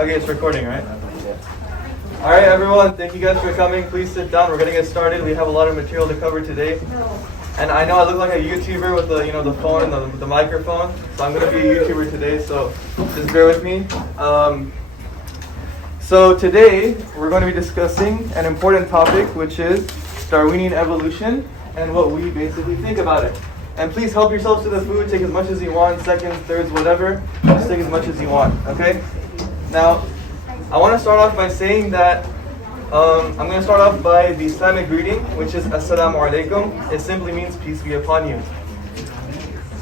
Okay, it's recording, right? Alright everyone, thank you guys for coming. Please sit down. We're gonna get started. We have a lot of material to cover today. And I know I look like a YouTuber with the phone and the microphone. So I'm gonna be a YouTuber today, so just bear with me. So today we're going to be discussing an important topic, which is Darwinian evolution and what we basically think about it. And please help yourselves to the food. Take as much as you want, seconds, thirds, whatever. Just take as much as you want, okay? Now, I want to start off by saying that I'm going to start off by the Islamic greeting, which is Assalamu alaikum. It simply means peace be upon you.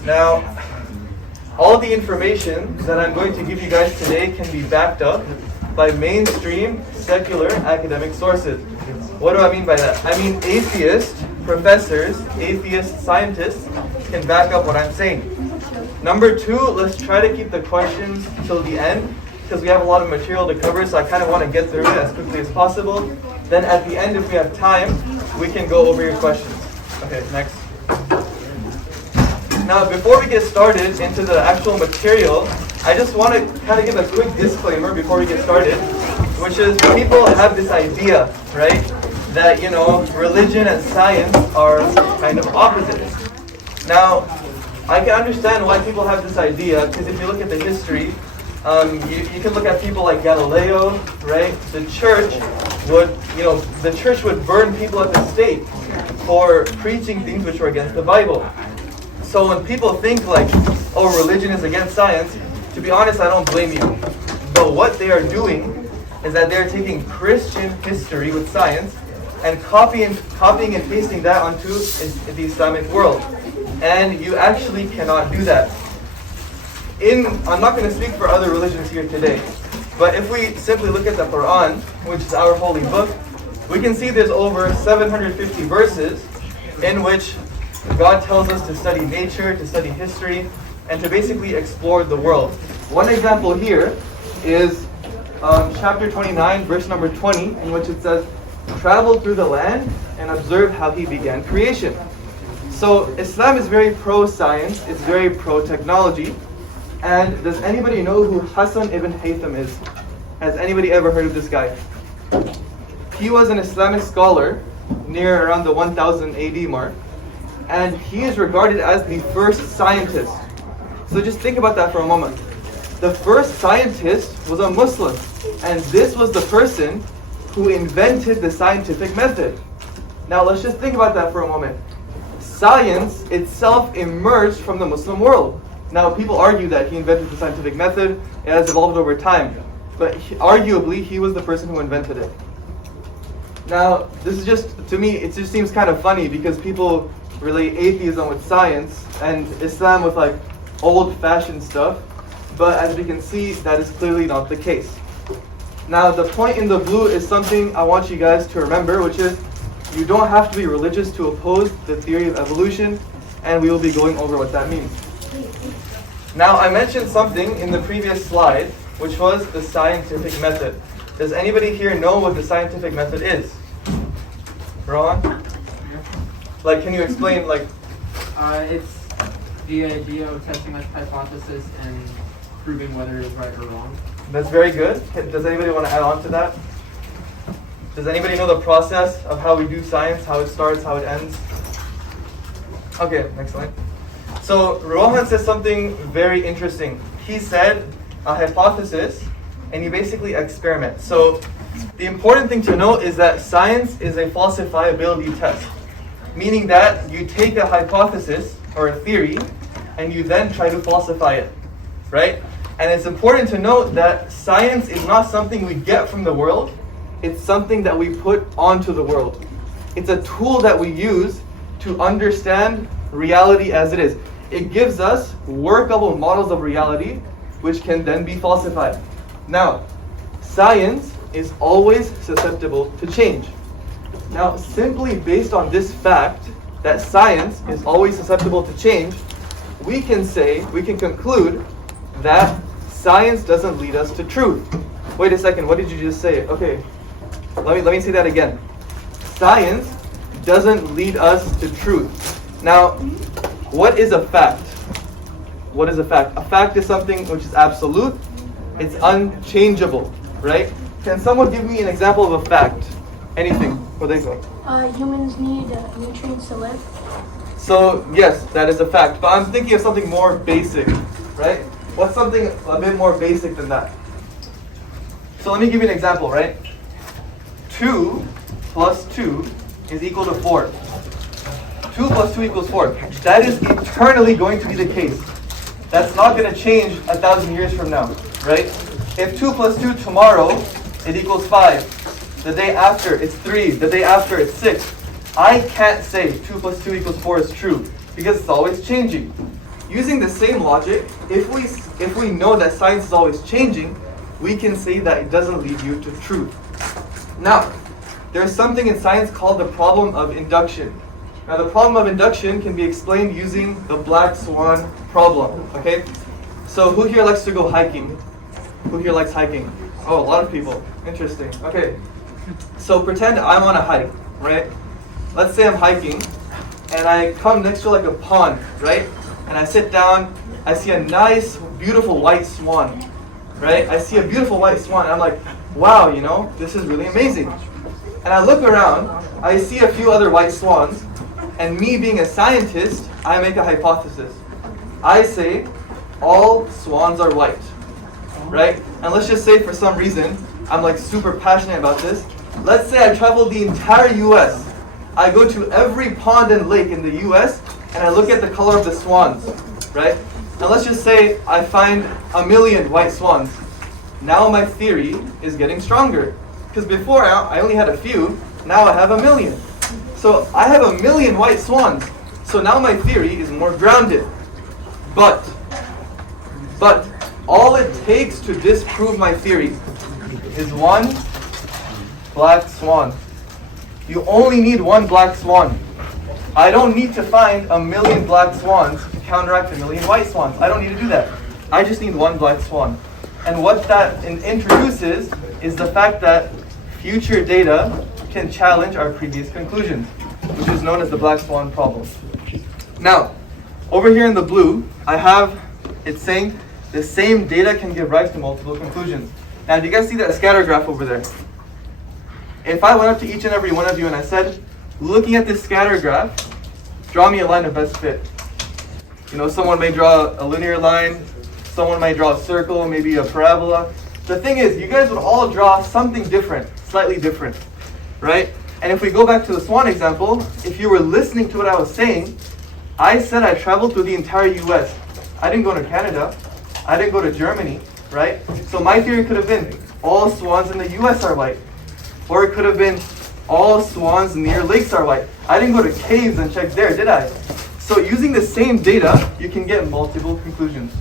Now, all the information that I'm going to give you guys today can be backed up by mainstream secular academic sources. What do I mean by that? I mean atheist professors, atheist scientists can back up what I'm saying. Number two, let's try to keep the questions till the end because we have a lot of material to cover, so I kind of want to get through it as quickly as possible. Then at the end, if we have time, we can go over your questions. Okay, next. Now, before we get started into the actual material, I just want to kind of give a quick disclaimer before we get started, which is people have this idea, right, that, religion and science are kind of opposites. Now, I can understand why people have this idea, because if you look at the history, you can look at people like Galileo, right? The church would burn people at the stake for preaching things which were against the Bible. So when people think like, oh, religion is against science, to be honest, I don't blame you. But what they are doing is that they're taking Christian history with science and copying and pasting that onto the Islamic world. And you actually cannot do that. I'm not going to speak for other religions here today, but if we simply look at the Quran, which is our holy book, we can see there's over 750 verses in which God tells us to study nature, to study history, and to basically explore the world. One example here is chapter 29, verse number 20, in which it says, "Travel through the land and observe how He began creation." So Islam is very pro-science, it's very pro-technology. And does anybody know who Hassan ibn Haytham is? Has anybody ever heard of this guy? He was an Islamic scholar near around the 1000 AD mark, and he is regarded as the first scientist. So just think about that for a moment. The first scientist was a Muslim, and this was the person who invented the scientific method. Now let's just think about that for a moment. Science itself emerged from the Muslim world. Now people argue that he invented the scientific method, it has evolved over time, but arguably he was the person who invented it. Now this is just, to me, it just seems kind of funny because people relate atheism with science and Islam with like old-fashioned stuff, but as we can see, that is clearly not the case. Now the point in the blue is something I want you guys to remember, which is you don't have to be religious to oppose the theory of evolution, and we will be going over what that means. Now I mentioned something in the previous slide, which was the scientific method. Does anybody here know what the scientific method is? Ron? Like, can you explain, like... It's the idea of testing a hypothesis and proving whether it's right or wrong. That's very good. Does anybody want to add on to that? Does anybody know the process of how we do science, how it starts, how it ends? Okay, excellent. So Rohan says something very interesting. He said a hypothesis, and you basically experiment. So the important thing to note is that science is a falsifiability test, meaning that you take a hypothesis or a theory, and you then try to falsify it, right? And it's important to note that science is not something we get from the world, it's something that we put onto the world. It's a tool that we use to understand reality as it is. It gives us workable models of reality, which can then be falsified. Now, science is always susceptible to change. Now, simply based on this fact, that science is always susceptible to change, we can conclude that science doesn't lead us to truth. Wait a second, what did you just say? Okay, let me say that again. Science doesn't lead us to truth. Now, what is a fact? What is a fact? A fact is something which is absolute, It's unchangeable, right? Can someone give me an example of a fact? Anything? What do they say? Humans need nutrients to live. So, yes, that is a fact. But I'm thinking of something more basic, right? What's something a bit more basic than that? So let me give you an example, right? 2 plus 2 is equal to 4. 2 plus 2 equals 4. That is eternally going to be the case. That's not going to change 1,000 years from now, right? If 2 plus 2 tomorrow, it equals 5. The day after, it's 3. The day after, it's 6. I can't say 2 plus 2 equals 4 is true, because it's always changing. Using the same logic, if we know that science is always changing, we can say that it doesn't lead you to truth. Now, there's something in science called the problem of induction. Now, the problem of induction can be explained using the black swan problem, okay? So, who here likes to go hiking? Who here likes hiking? Oh, a lot of people. Interesting. Okay. So, pretend I'm on a hike, right? Let's say I'm hiking, and I come next to like a pond, right? And I sit down, I see a nice, beautiful white swan, right? I see a beautiful white swan, and I'm like, wow, you know, this is really amazing. And I look around, I see a few other white swans, and me being a scientist, I make a hypothesis. I say, all swans are white, right? And let's just say for some reason, I'm like super passionate about this. Let's say I traveled the entire US. I go to every pond and lake in the US, and I look at the color of the swans, right? Now let's just say I find 1,000,000 white swans. Now my theory is getting stronger. Because before I only had a few, now I have 1,000,000. So I have 1,000,000 white swans. So now my theory is more grounded. But all it takes to disprove my theory is one black swan. You only need one black swan. I don't need to find 1,000,000 black swans to counteract 1,000,000 white swans. I don't need to do that. I just need one black swan. And what that introduces is the fact that future data can challenge our previous conclusions, which is known as the black swan problem. Now, over here in the blue, it's saying the same data can give rise to multiple conclusions. Now, do you guys see that scatter graph over there? If I went up to each and every one of you and I said, looking at this scatter graph, draw me a line of best fit. You know, someone may draw a linear line, someone might draw a circle, maybe a parabola. The thing is, you guys would all draw something different, slightly different, right? And if we go back to the swan example, if you were listening to what I was saying, I said I traveled through the entire US. I didn't go to Canada. I didn't go to Germany, right? So my theory could have been all swans in the US are white. Or it could have been all swans near lakes are white. I didn't go to caves and check there, did I? So using the same data, you can get multiple conclusions.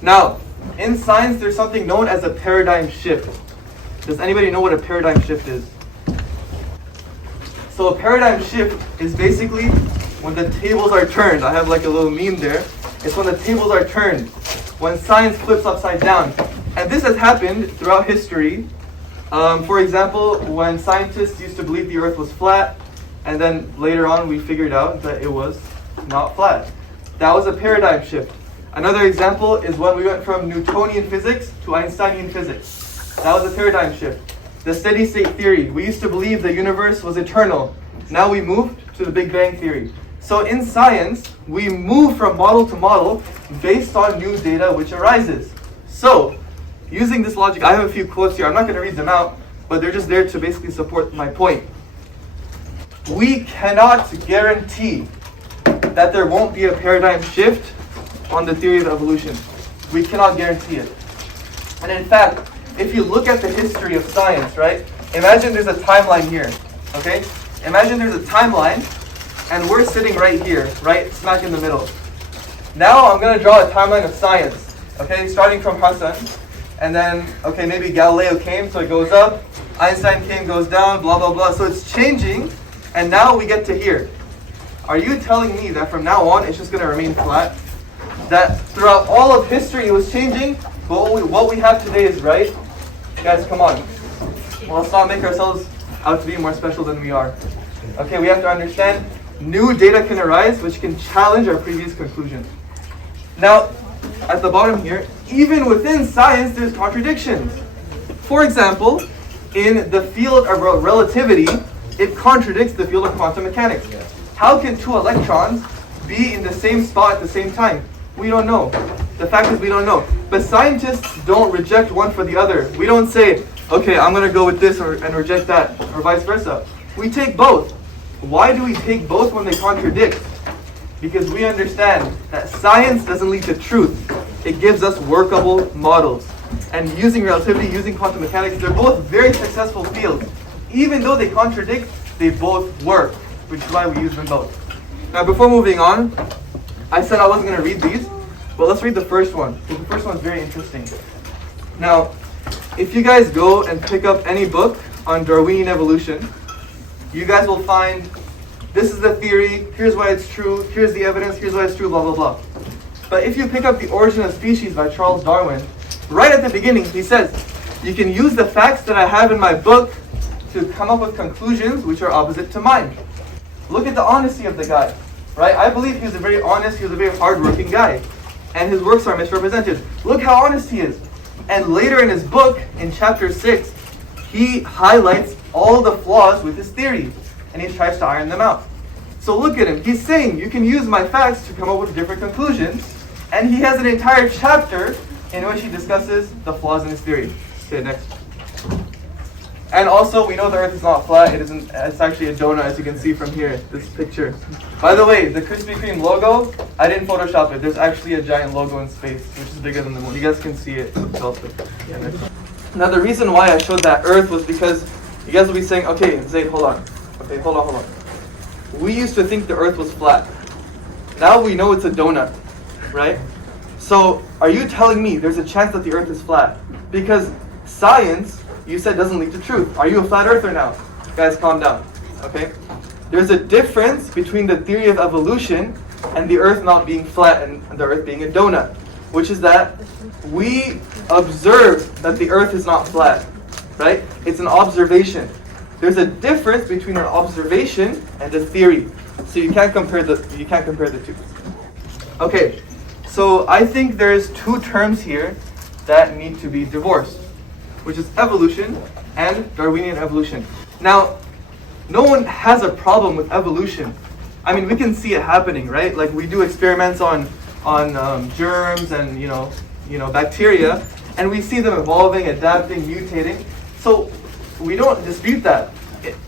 Now, in science, there's something known as a paradigm shift. Does anybody know what a paradigm shift is? So a paradigm shift is basically when the tables are turned. I have like a little meme there. It's when the tables are turned, when science flips upside down. And this has happened throughout history. For example, when scientists used to believe the earth was flat, and then later on we figured out that it was not flat. That was a paradigm shift. Another example is when we went from Newtonian physics to Einsteinian physics. That was a paradigm shift. The steady state theory. We used to believe the universe was eternal. Now we moved to the Big Bang theory. So in science, we move from model to model based on new data which arises. So, using this logic, I have a few quotes here. I'm not going to read them out, but they're just there to basically support my point. We cannot guarantee that there won't be a paradigm shift on the theory of evolution. We cannot guarantee it. And in fact, if you look at the history of science, right? Imagine there's a timeline here, okay? Imagine there's a timeline, and we're sitting right here, right smack in the middle. Now I'm going to draw a timeline of science, okay? Starting from Hassan, and then, okay, maybe Galileo came, so it goes up. Einstein came, goes down, blah, blah, blah. So it's changing, and now we get to here. Are you telling me that from now on, it's just going to remain flat? That throughout all of history, it was changing, but what we have today is right? Guys, come on. Well, let's not make ourselves out to be more special than we are. Okay, we have to understand new data can arise which can challenge our previous conclusions. Now, at the bottom here, even within science, there's contradictions. For example, in the field of relativity, it contradicts the field of quantum mechanics. How can two electrons be in the same spot at the same time? We don't know. The fact is we don't know. But scientists don't reject one for the other. We don't say, okay, I'm going to go with this and reject that, or vice versa. We take both. Why do we take both when they contradict? Because we understand that science doesn't lead to truth. It gives us workable models. And using relativity, using quantum mechanics, they're both very successful fields. Even though they contradict, they both work, which is why we use them both. Now, before moving on, I said I wasn't going to read these, but let's read the first one, because the first one is very interesting. Now, if you guys go and pick up any book on Darwinian evolution, you guys will find this is the theory, here's why it's true, here's the evidence, here's why it's true, blah, blah, blah. But if you pick up The Origin of Species by Charles Darwin, right at the beginning, he says, you can use the facts that I have in my book to come up with conclusions which are opposite to mine. Look at the honesty of the guy, right? I believe he was a very honest, he was a very hardworking guy. And his works are misrepresented. Look how honest he is. And later in his book, in chapter 6, he highlights all the flaws with his theory. And he tries to iron them out. So look at him. He's saying, you can use my facts to come up with different conclusions. And he has an entire chapter in which he discusses the flaws in his theory. Okay, next. And also, we know the earth is not flat. It's actually a donut, as you can see from here, this picture. By the way, the Krispy Kreme logo, I didn't Photoshop it. There's actually a giant logo in space, which is bigger than the moon. You guys can see it. Yeah, next. Now, the reason why I showed that earth was because you guys will be saying, okay, Zaid, hold on. Okay, hold on. We used to think the earth was flat. Now we know it's a donut, right? So, are you telling me there's a chance that the earth is flat? Because science, you said, doesn't lead to truth. Are you a flat earther now? Guys, calm down, okay? There's a difference between the theory of evolution and the earth not being flat and the earth being a donut, which is that we observe that the earth is not flat, right? It's an observation. There's a difference between an observation and a theory. So you can't compare the two. Okay, so I think there's two terms here that need to be divorced, which is evolution and Darwinian evolution. Now, no one has a problem with evolution. I mean, we can see it happening, right? Like we do experiments on germs and you know bacteria, and we see them evolving, adapting, mutating. So we don't dispute that.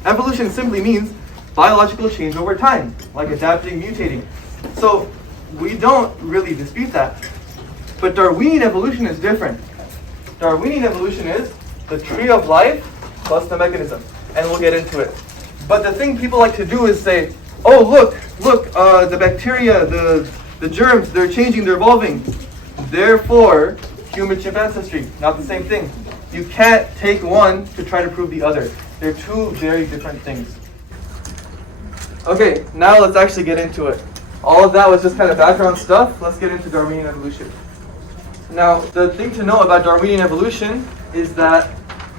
Evolution simply means biological change over time, like adapting, mutating. So we don't really dispute that. But Darwinian evolution is different. Darwinian evolution is the tree of life plus the mechanism, and we'll get into it. But the thing people like to do is say, oh look, the bacteria, the germs, they're changing, they're evolving. Therefore, human-chimp ancestry, not the same thing. You can't take one to try to prove the other. They're two very different things. Okay, now let's actually get into it. All of that was just kind of background stuff. Let's get into Darwinian evolution. Now, the thing to know about Darwinian evolution is that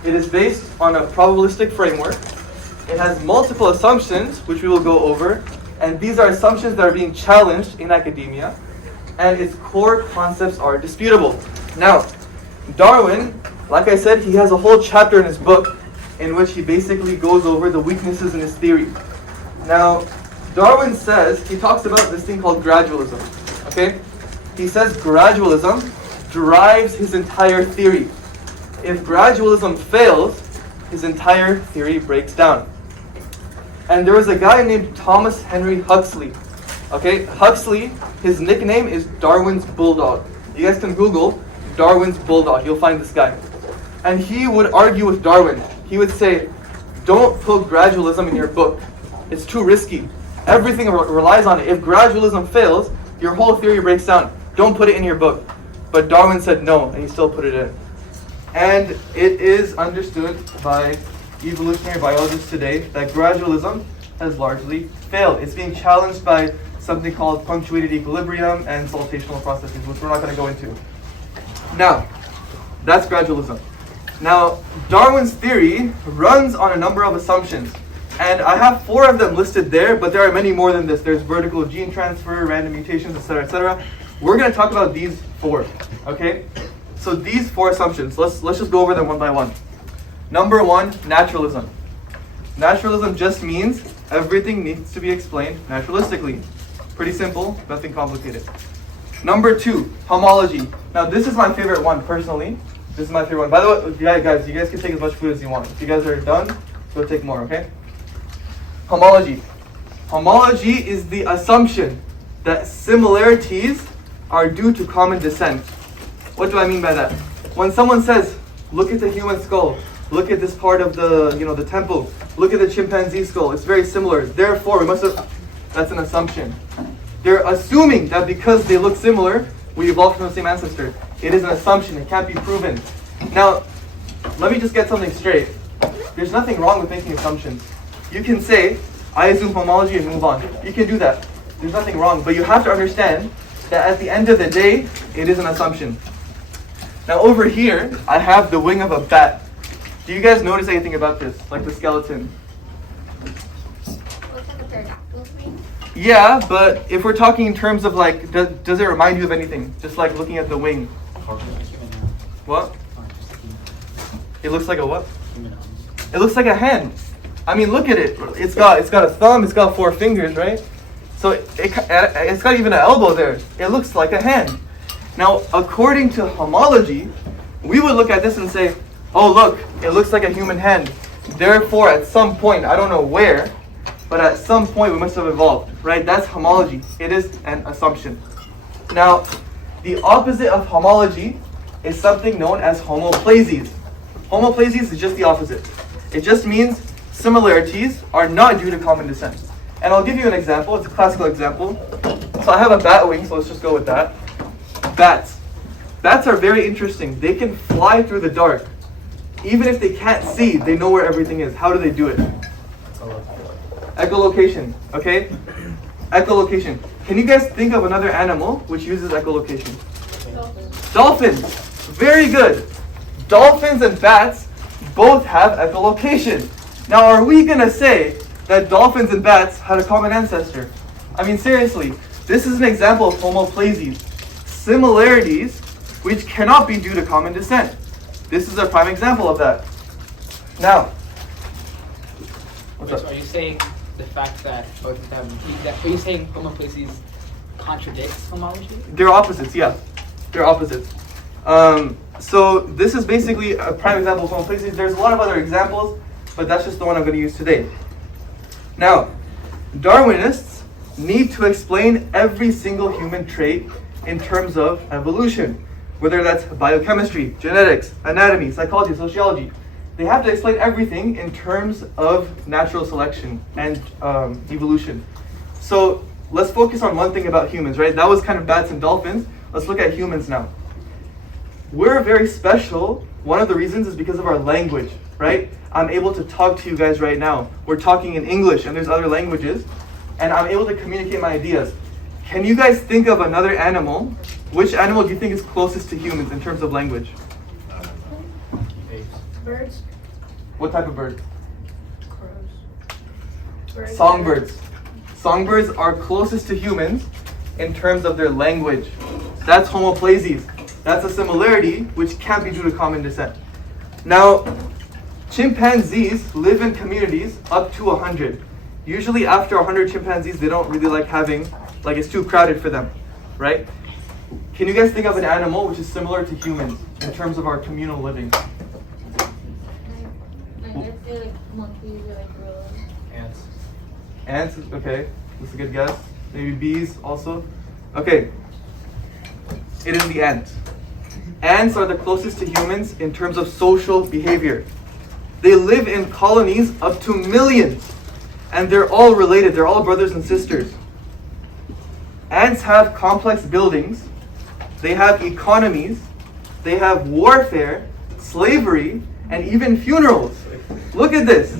it is based on a probabilistic framework. It has multiple assumptions, which we will go over, and these are assumptions that are being challenged in academia, and its core concepts are disputable. Now, Darwin, like I said, he has a whole chapter in his book in which he basically goes over the weaknesses in his theory. Now, Darwin says, he talks about this thing called gradualism, okay? He says gradualism drives his entire theory. If gradualism fails, his entire theory breaks down. And there was a guy named Thomas Henry Huxley. Okay, Huxley, his nickname is Darwin's Bulldog. You guys can Google Darwin's Bulldog, you'll find this guy. And he would argue with Darwin. He would say, don't put gradualism in your book. It's too risky. Everything relies on it. If gradualism fails, your whole theory breaks down. Don't put it in your book. But Darwin said no, and he still put it in. And it is understood by evolutionary biologists today that gradualism has largely failed. It's being challenged by something called punctuated equilibrium and saltational processes, which we're not going to go into. Now, that's gradualism. Now, Darwin's theory runs on a number of assumptions. And I have 4 of them listed there, but there are many more than this. There's vertical gene transfer, random mutations, etc., etc. We're going to talk about these 4, okay? So these 4 assumptions, let's just go over them one by one. Number 1, naturalism. Naturalism just means everything needs to be explained naturalistically. Pretty simple, nothing complicated. Number 2, homology. Now this is my favorite one personally. This is my favorite one. By the way, yeah, guys, you guys can take as much food as you want. If you guys are done, go take more, okay? Homology. Homology is the assumption that similarities are due to common descent. What do I mean by that? When someone says, look at the human skull, look at this part of the, the temple, look at the chimpanzee skull, it's very similar. Therefore, we must have, that's an assumption. They're assuming that because they look similar, we evolved from the same ancestor. It is an assumption, it can't be proven. Now, let me just get something straight. There's nothing wrong with making assumptions. You can say, I assume homology and move on. You can do that. There's nothing wrong, but you have to understand that at the end of the day, it is an assumption. Now over here, I have the wing of a bat. Do you guys notice anything about this? Like the skeleton? Looks like a pterodactyl's wing. Yeah, but if we're talking in terms of like, does it remind you of anything? Just like looking at the wing. What? It looks like a what? It looks like a hand. I mean, look at it. It's got a thumb. It's got 4 fingers, right? So it's got even an elbow there. It looks like a hand. Now, according to homology, we would look at this and say, oh look, it looks like a human hand. Therefore, at some point, I don't know where, but at some point we must have evolved, right? That's homology. It is an assumption. Now, the opposite of homology is something known as homoplasies. Homoplasies is just the opposite. It just means similarities are not due to common descent. And I'll give you an example. It's a classical example. So I have a bat wing, so let's just go with that. Bats. Bats are very interesting. They can fly through the dark. Even if they can't see, they know where everything is. How do they do it? Echolocation, okay? Echolocation. Can you guys think of another animal which uses echolocation? Dolphins. Very good. Dolphins and bats both have echolocation. Now, are we going to say that dolphins and bats had a common ancestor? I mean, seriously, this is an example of homoplasies. Similarities which cannot be due to common descent. This is a prime example of that. Now, So are you saying the fact that both of them, are you saying homoplasies contradicts homology? They're opposites, yeah. They're opposites. So this is basically a prime example of homoplasies. There's a lot of other examples, but that's just the one I'm going to use today. Now, Darwinists need to explain every single human trait in terms of evolution, whether that's biochemistry, genetics, anatomy, psychology, sociology. They have to explain everything in terms of natural selection and evolution. So let's focus on one thing about humans, right? That was kind of bats and dolphins. Let's look at humans now. We're very special. One of the reasons is because of our language, right? I'm able to talk to you guys right now. We're talking in English and there's other languages, and I'm able to communicate my ideas. Can you guys think of another animal? Which animal do you think is closest to humans in terms of language? Birds. What type of bird? Birds. Songbirds. Songbirds are closest to humans in terms of their language. That's homoplasies. That's a similarity which can't be due to common descent. Now, chimpanzees live in communities up to 100. Usually after 100 chimpanzees, they don't really like having, like it's too crowded for them, right? Can you guys think of an animal which is similar to humans in terms of our communal living? Let's say like monkeys or like gorillas. Ants. Ants, okay, that's a good guess. Maybe bees also. Okay, it is the ant. Ants are the closest to humans in terms of social behavior. They live in colonies up to millions, and they're all related. They're all brothers and sisters. Ants have complex buildings. They have economies. They have warfare, slavery, and even funerals. Look at this.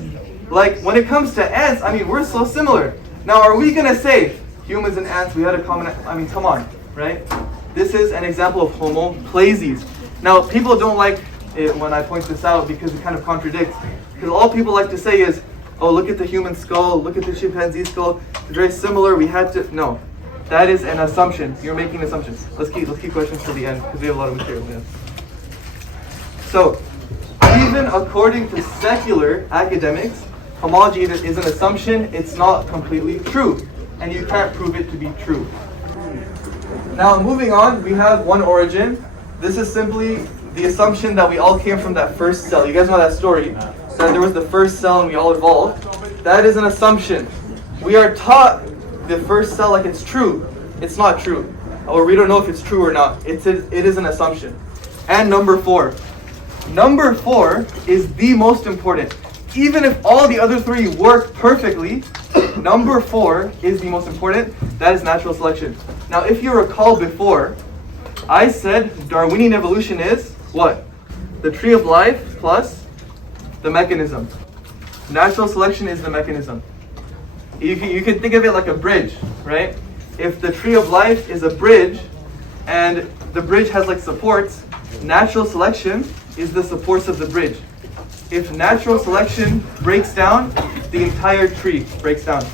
Like, when it comes to ants, I mean, we're so similar. Now, are we going to say humans and ants, we had a common, I mean, come on, right? This is an example of homoplasies. Now, people don't like it when I point this out because it kind of contradicts. Because all people like to say is, oh, look at the human skull, look at the chimpanzee skull, they're very similar, we had to, no. That is an assumption. You're making assumptions. Let's keep questions till the end because we have a lot of material. Yeah. So, even according to secular academics, homology is an assumption. It's not completely true, and you can't prove it to be true. Now, moving on, we have one origin. This is simply the assumption that we all came from that first cell. You guys know that story, that there was the first cell and we all evolved. That is an assumption. We are taught the first cell like it's true. It's not true. Or we don't know if it's true or not. It is an assumption. And number 4. Number 4 is the most important. Even if all the other 3 work perfectly, number 4 is the most important. That is natural selection. Now, if you recall before, I said Darwinian evolution is what? The tree of life plus the mechanism. Natural selection is the mechanism. You can think of it like a bridge, right? If the tree of life is a bridge and the bridge has like supports, natural selection is the supports of the bridge. If natural selection breaks down, the entire tree breaks down.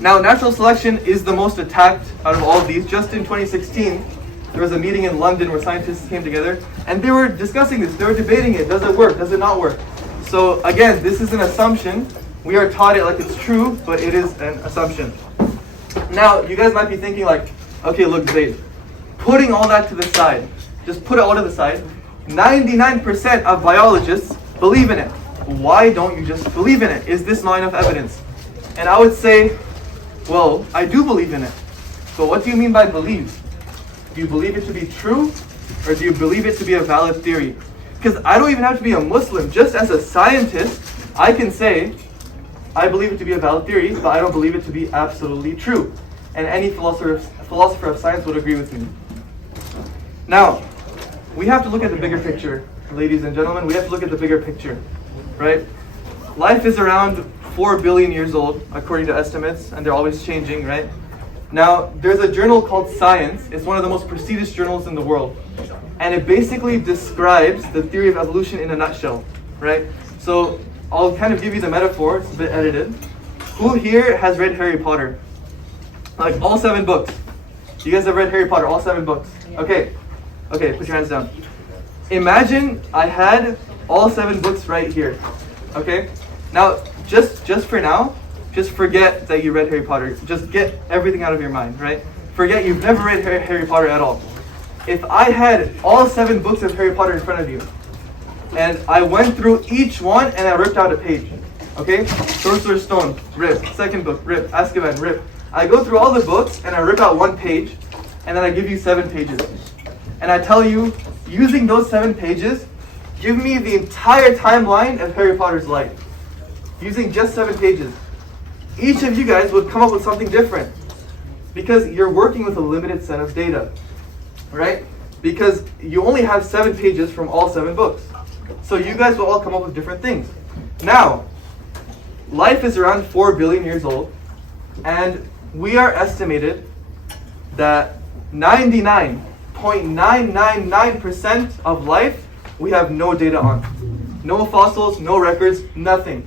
Now, natural selection is the most attacked out of all of these. Just in 2016, there was a meeting in London where scientists came together and they were discussing this. They were debating it. Does it work? Does it not work? So again, this is an assumption. We are taught it like it's true, but it is an assumption. Now, you guys might be thinking like, okay, look, Zaid, putting all that to the side, just put it all to the side, 99% of biologists believe in it. Why don't you just believe in it? Is this not enough evidence? And I would say, well, I do believe in it. But what do you mean by believe? Do you believe it to be true? Or do you believe it to be a valid theory? Because I don't even have to be a Muslim. Just as a scientist, I can say, I believe it to be a valid theory, but I don't believe it to be absolutely true. And any philosopher of science would agree with me. Now, we have to look at the bigger picture, ladies and gentlemen. We have to look at the bigger picture, right? Life is around 4 billion years old, according to estimates, and they're always changing, right? Now, there's a journal called Science. It's one of the most prestigious journals in the world. And it basically describes the theory of evolution in a nutshell, right? So, I'll kind of give you the metaphor. It's a bit edited. Who here has read Harry Potter? Like, all 7 books. You guys have read Harry Potter, all 7 books? Okay, put your hands down. Imagine I had all 7 books right here, okay? Now, just for now, just forget that you read Harry Potter. Just get everything out of your mind, right? Forget you've never read Harry Potter at all. If I had all 7 books of Harry Potter in front of you, and I went through each one and I ripped out a page, okay? Sorcerer's Stone, rip. Second book, rip. Azkaban, rip. I go through all the books and I rip out 1 page, and then I give you 7 pages. And I tell you, using those 7 pages, give me the entire timeline of Harry Potter's life. Using just 7 pages. Each of you guys would come up with something different. Because you're working with a limited set of data. Right? Because you only have 7 pages from all 7 books. So you guys will all come up with different things. Now, life is around 4 billion years old. And we are estimated that 99.999% of life we have no data on. No fossils, no records, nothing.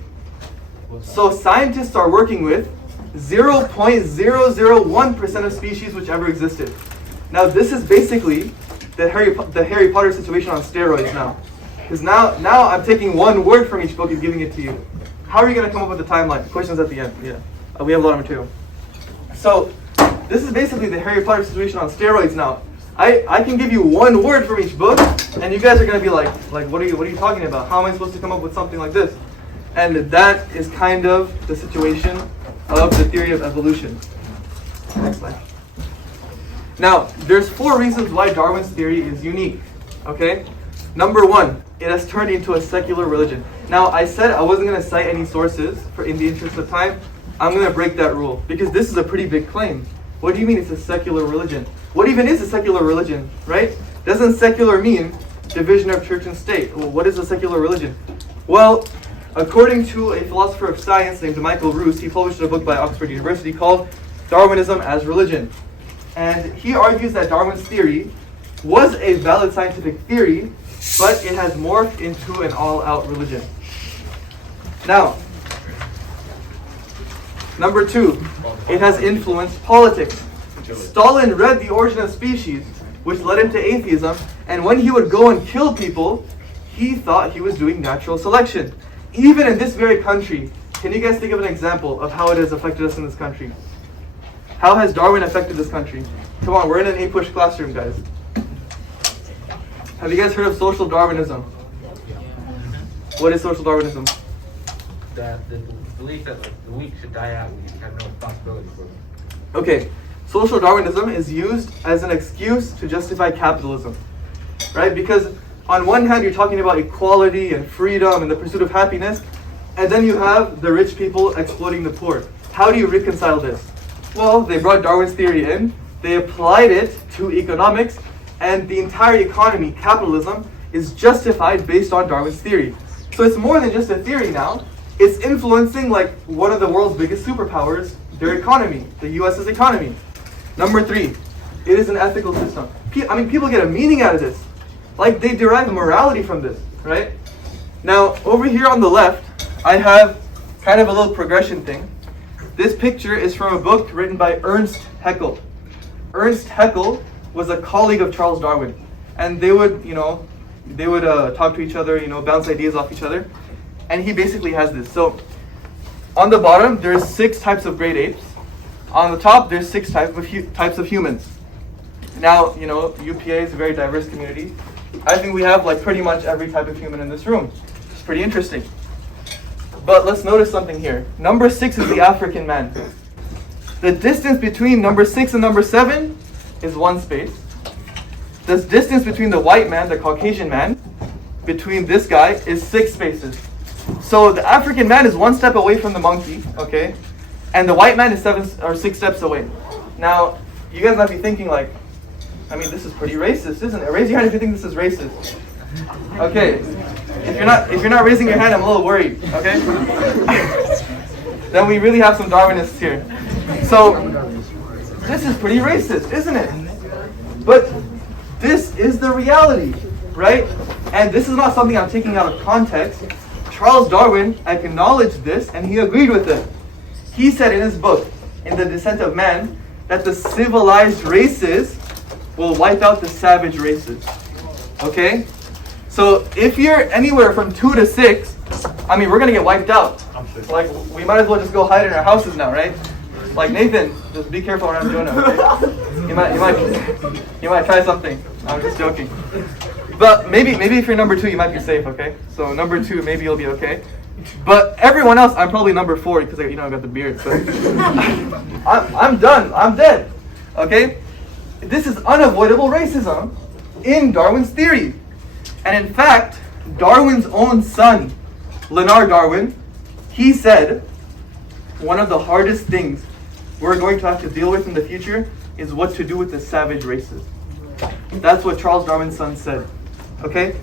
So scientists are working with 0.001% of species which ever existed. Now this is basically the Harry Potter situation on steroids now. Because now I'm taking 1 word from each book and giving it to you. How are you going to come up with the timeline? Questions at the end. Yeah, we have a lot of material. So this is basically the Harry Potter situation on steroids now. I can give you 1 word from each book, and you guys are going to be like, what are you talking about? How am I supposed to come up with something like this? And that is kind of the situation of the theory of evolution. Next slide. Now, there's 4 reasons why Darwin's theory is unique. Okay? Number 1, it has turned into a secular religion. Now, I said I wasn't going to cite any sources in the interest of time. I'm going to break that rule because this is a pretty big claim. What do you mean it's a secular religion? What even is a secular religion, right? Doesn't secular mean division of church and state? Well, what is a secular religion? Well, according to a philosopher of science named Michael Roos, he published a book by Oxford University called Darwinism as Religion. And he argues that Darwin's theory was a valid scientific theory, but it has morphed into an all-out religion. Now, number 2, it has influenced politics. Stalin read The Origin of Species, which led him to atheism, and when he would go and kill people, he thought he was doing natural selection. Even in this very country, can you guys think of an example of how it has affected us in this country? How has Darwin affected this country? Come on, we're in an 8-push classroom, guys. Have you guys heard of social Darwinism? What is social Darwinism? The belief that the weak should die out, we have no responsibility for them. Okay, social Darwinism is used as an excuse to justify capitalism, right? Because on one hand, you're talking about equality and freedom and the pursuit of happiness, and then you have the rich people exploiting the poor. How do you reconcile this? Well, they brought Darwin's theory in, they applied it to economics, and the entire economy, capitalism, is justified based on Darwin's theory. So it's more than just a theory now. It's influencing like one of the world's biggest superpowers, their economy, the US's economy. Number 3, it is an ethical system. People get a meaning out of this. Like they derive morality from this, right? Now, over here on the left, I have kind of a little progression thing. This picture is from a book written by Ernst Haeckel. Ernst Haeckel was a colleague of Charles Darwin, and they would talk to each other, bounce ideas off each other. And he basically has this. So, on the bottom, there's 6 types of great apes. On the top, there's 6 types of humans. Now, UPA is a very diverse community. I think we have like pretty much every type of human in this room. It's pretty interesting. But let's notice something here. Number 6 is the African man. The distance between number 6 and number 7 is 1 space. The distance between the white man, the Caucasian man, between this guy is 6 spaces. So the African man is 1 step away from the monkey, okay? And the white man is 6 steps away. Now, you guys might be thinking like, this is pretty racist, isn't it? Raise your hand if you think this is racist. Okay. If you're not raising your hand, I'm a little worried, okay? Then we really have some Darwinists here. So, this is pretty racist, isn't it? But this is the reality, right? And this is not something I'm taking out of context. Charles Darwin acknowledged this and he agreed with it. He said in his book, In the Descent of Man, that the civilized races will wipe out the savage races. Okay? So if you're anywhere from 2 to 6, we're going to get wiped out. Like, we might as well just go hide in our houses now, right? Like, Nathan, just be careful around Jonah, okay? You might try something. I'm just joking. But maybe if you're number 2, you might be safe, okay? So number 2, maybe you'll be okay. But everyone else, I'm probably number 4 because I got the beard. So I'm done. I'm dead. Okay? This is unavoidable racism in Darwin's theory. And in fact, Darwin's own son, Leonard Darwin, he said, one of the hardest things we're going to have to deal with in the future is what to do with the savage races. That's what Charles Darwin's son said. Okay?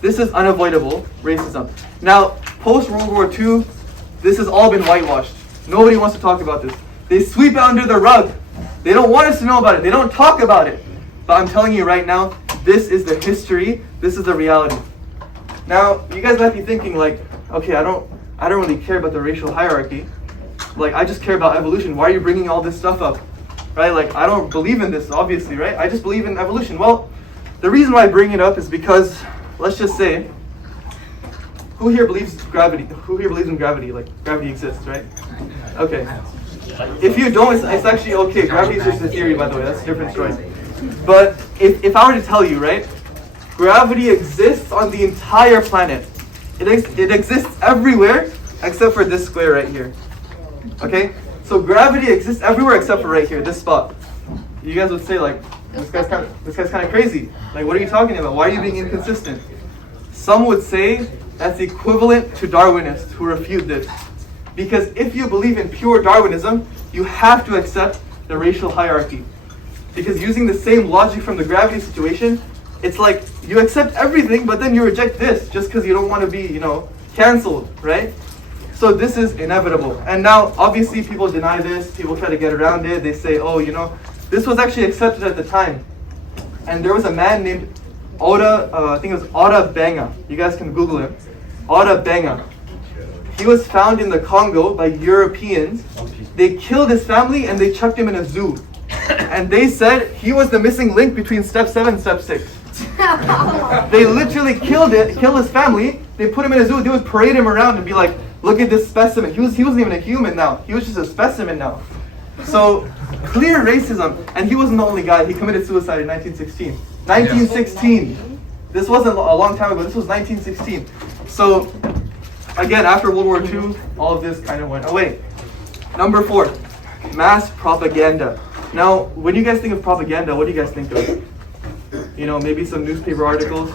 This is unavoidable racism. Now, post-World War II, this has all been whitewashed. Nobody wants to talk about this. They sweep it under the rug. They don't want us to know about it. They don't talk about it. But I'm telling you right now, this is the history. This is the reality. Now, you guys might be thinking like, okay, I don't really care about the racial hierarchy. Like, I just care about evolution. Why are you bringing all this stuff up? Right? Like, I don't believe in this, obviously, right? I just believe in evolution. Well, the reason why I bring it up is because, let's just say, who here believes gravity? Who here believes in gravity? Like, gravity exists, right? Okay. If you don't, it's actually okay. Gravity is just a theory, by the way. That's a different story. But if I were to tell you, right? Gravity exists on the entire planet. It exists everywhere except for this square right here. Okay? So gravity exists everywhere except for right here, this spot. You guys would say like, this guy's kind of crazy. Like, what are you talking about? Why are you being inconsistent? Some would say that's equivalent to Darwinists who refute this. Because if you believe in pure Darwinism, you have to accept the racial hierarchy. Because using the same logic from the gravity situation, it's like you accept everything, but then you reject this just because you don't want to be, canceled, right? So this is inevitable. And now, obviously, people deny this. People try to get around it. They say, this was actually accepted at the time. And there was a man named I think it was Ota Benga. You guys can Google him. Ota Benga. He was found in the Congo by Europeans. They killed his family and they chucked him in a zoo. And they said he was the missing link between step 7 and step 6. They literally killed his family. They put him in a zoo. They would parade him around and be like, look at this specimen. He wasn't even a human now. He was just a specimen now. So, clear racism. And he wasn't the only guy. He committed suicide in 1916. 1916. This wasn't a long time ago. This was 1916. So, again, after World War II, all of this kind of went away. Number 4, mass propaganda. Now, when you guys think of propaganda, what do you guys think of? You know, maybe some newspaper articles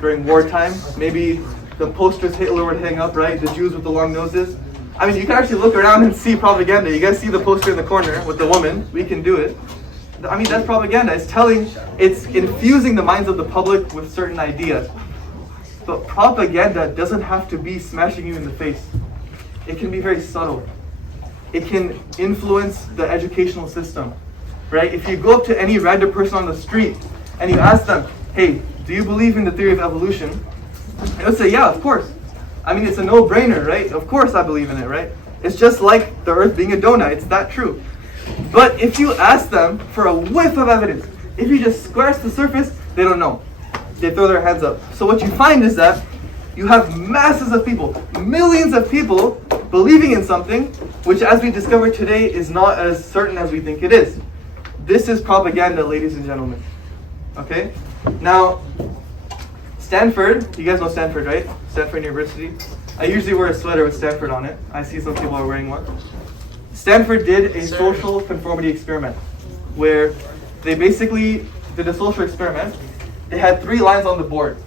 during wartime. Maybe the posters Hitler would hang up, right? The Jews with the long noses. I mean, you can actually look around and see propaganda. You guys see the poster in the corner with the woman. We can do it. I mean, that's propaganda. It's infusing the minds of the public with certain ideas. But propaganda doesn't have to be smashing you in the face. It can be very subtle. It can influence the educational system, right? If you go up to any random person on the street and you ask them, hey, do you believe in the theory of evolution? They'll say, yeah, of course. I mean, it's a no-brainer, right? Of course I believe in it, right? It's just like the earth being a donut. It's that true. But if you ask them for a whiff of evidence, if you just scratch the surface, they don't know. They throw their hands up. So what you find is that you have masses of people, millions of people believing in something which, as we discovered today, is not as certain as we think it is. This is propaganda, ladies and gentlemen. Okay? Now, Stanford, you guys know Stanford, right? Stanford University. I usually wear a sweater with Stanford on it. I see some people are wearing one. Stanford did a social conformity experiment where they basically did a social experiment. They had 3 lines on the board.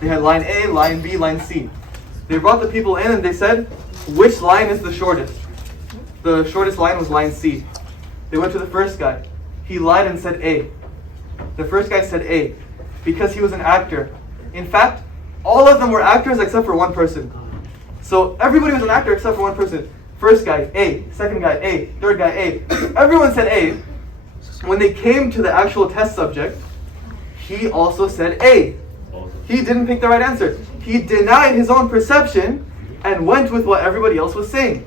They had line A, line B, line C. They brought the people in and they said, which line is the shortest? The shortest line was line C. They went to the first guy. He lied and said A. The first guy said A because he was an actor. In fact, all of them were actors except for one person. So everybody was an actor except for one person. First guy, A. Second guy, A. Third guy, A. Everyone said A. When they came to the actual test subject, he also said A. He didn't pick the right answer. He denied his own perception and went with what everybody else was saying.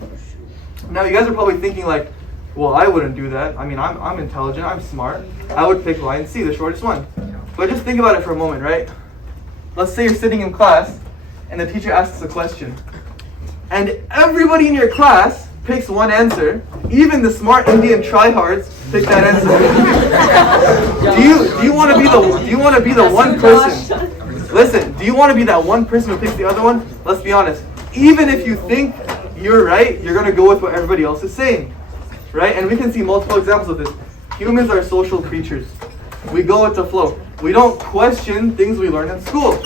Now you guys are probably thinking like, well, I wouldn't do that. I mean, I'm intelligent, I'm smart. I would pick line C, the shortest one. But just think about it for a moment, right? Let's say you're sitting in class and the teacher asks a question. And everybody in your class picks one answer. Even the smart Indian tryhards pick that answer. Do you want to be the one person? Listen, do you want to be that one person who picks the other one? Let's be honest. Even if you think you're right, you're going to go with what everybody else is saying. Right? And we can see multiple examples of this. Humans are social creatures. We go with the flow. We don't question things we learn in school.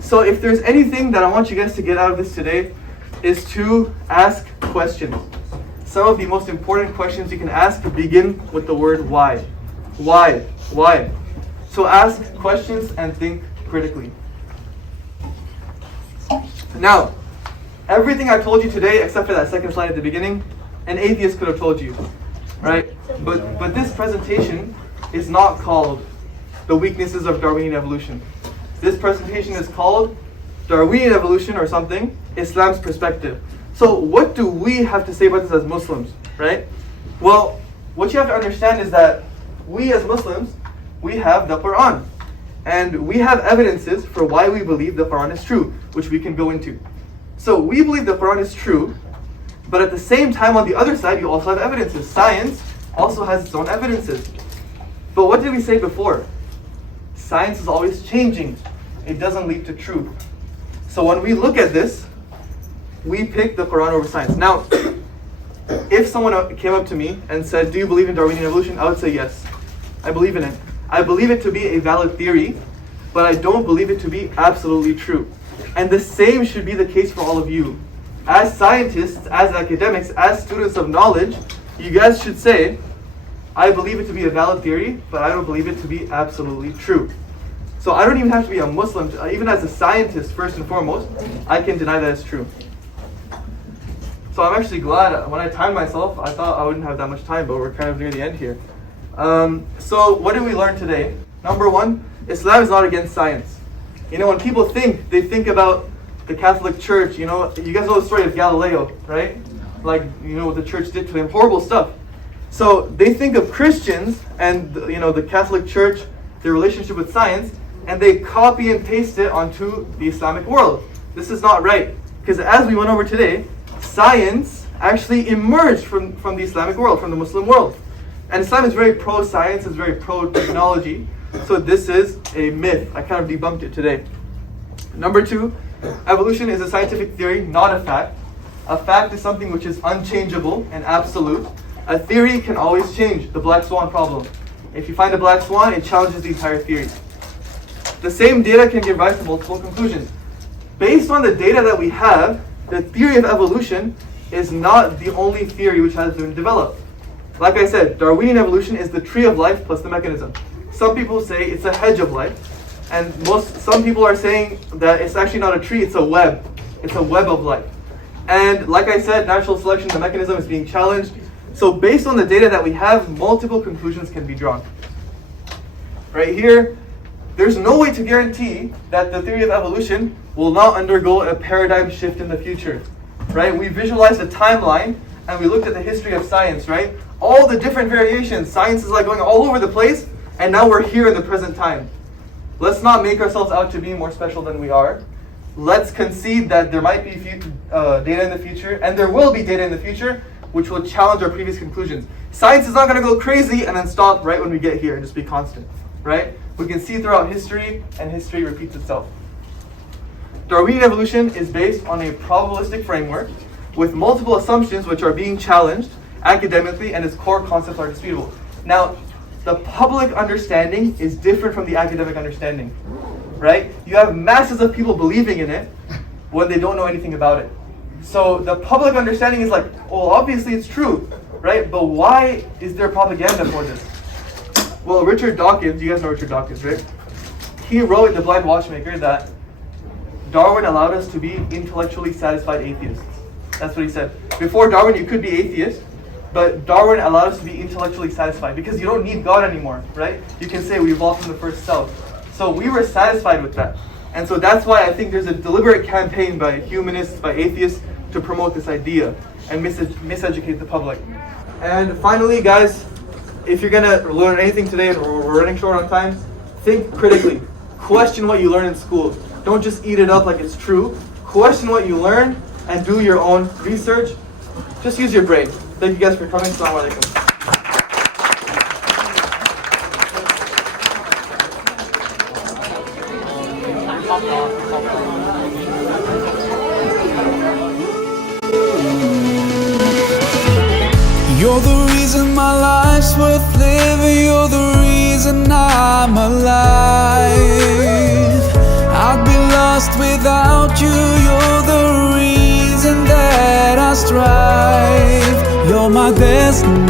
So if there's anything that I want you guys to get out of this today, is to ask questions. Some of the most important questions you can ask begin with the word why. Why? Why? So ask questions and think critically. Now, everything I told you today, except for that second slide at the beginning, an atheist could have told you, right? But this presentation is not called The Weaknesses of Darwinian Evolution. This presentation is called Darwinian Evolution or something, Islam's Perspective. So what do we have to say about this as Muslims, right? Well, what you have to understand is that we as Muslims, we have the Quran. And we have evidences for why we believe the Quran is true, which we can go into. So we believe the Quran is true, but at the same time on the other side, you also have evidences. Science also has its own evidences. But what did we say before? Science is always changing. It doesn't lead to truth. So when we look at this, we pick the Quran over science. Now, if someone came up to me and said, do you believe in Darwinian evolution? I would say yes. I believe in it. I believe it to be a valid theory, but I don't believe it to be absolutely true. And the same should be the case for all of you. As scientists, as academics, as students of knowledge, you guys should say, I believe it to be a valid theory, but I don't believe it to be absolutely true. So I don't even have to be a Muslim. Even as a scientist, first and foremost, I can deny that it's true. So I'm actually glad. When I timed myself, I thought I wouldn't have that much time, but we're kind of near the end here. So what did we learn today? Number 1, Islam is not against science. You know, when people think, they think about the Catholic Church. You know, you guys know the story of Galileo, right? Like, you know what the church did to him, horrible stuff. So they think of Christians and, you know, the Catholic Church, their relationship with science, and they copy and paste it onto the Islamic world. This is not right, because as we went over today, science actually emerged from the Islamic world, from the Muslim world. And Islam is very pro-science, it's very pro-technology, so this is a myth. I kind of debunked it today. Number 2, evolution is a scientific theory, not a fact. A fact is something which is unchangeable and absolute. A theory can always change, the black swan problem. If you find a black swan, it challenges the entire theory. The same data can give rise to multiple conclusions. Based on the data that we have, the theory of evolution is not the only theory which has been developed. Like I said, Darwinian evolution is the tree of life plus the mechanism. Some people say it's a hedge of life, and some people are saying that it's actually not a tree, it's a web. It's a web of life. And like I said, natural selection, the mechanism is being challenged. So based on the data that we have, multiple conclusions can be drawn. Right here, there's no way to guarantee that the theory of evolution will not undergo a paradigm shift in the future. Right? We visualized a timeline and we looked at the history of science, right? All the different variations. Science is like going all over the place, and now we're here in the present time. Let's not make ourselves out to be more special than we are. Let's concede that there might be data in the future, and there will be data in the future, which will challenge our previous conclusions. Science is not going to go crazy and then stop right when we get here and just be constant, right? We can see throughout history, and history repeats itself. Darwinian evolution is based on a probabilistic framework with multiple assumptions which are being challenged academically, and its core concepts are disputable. Now, the public understanding is different from the academic understanding, right? You have masses of people believing in it when they don't know anything about it. So the public understanding is like, well, obviously it's true, right? But why is there propaganda for this? Well, Richard Dawkins, you guys know Richard Dawkins, right? He wrote in The Blind Watchmaker that Darwin allowed us to be intellectually satisfied atheists. That's what he said. Before Darwin, you could be atheist, but Darwin allowed us to be intellectually satisfied because you don't need God anymore, right? You can say we evolved from the first self. So we were satisfied with that. And so that's why I think there's a deliberate campaign by humanists, by atheists, to promote this idea and miseducate the public. And finally, guys, if you're going to learn anything today, and we're running short on time, think critically. Question what you learn in school. Don't just eat it up like it's true. Question what you learn and do your own research. Just use your brain. Thank you guys for coming. Assalamu alaikum. You're the reason my life's worth living. You're the reason I'm alive. I'd be lost without you. You're the reason that I strive. You're my destiny.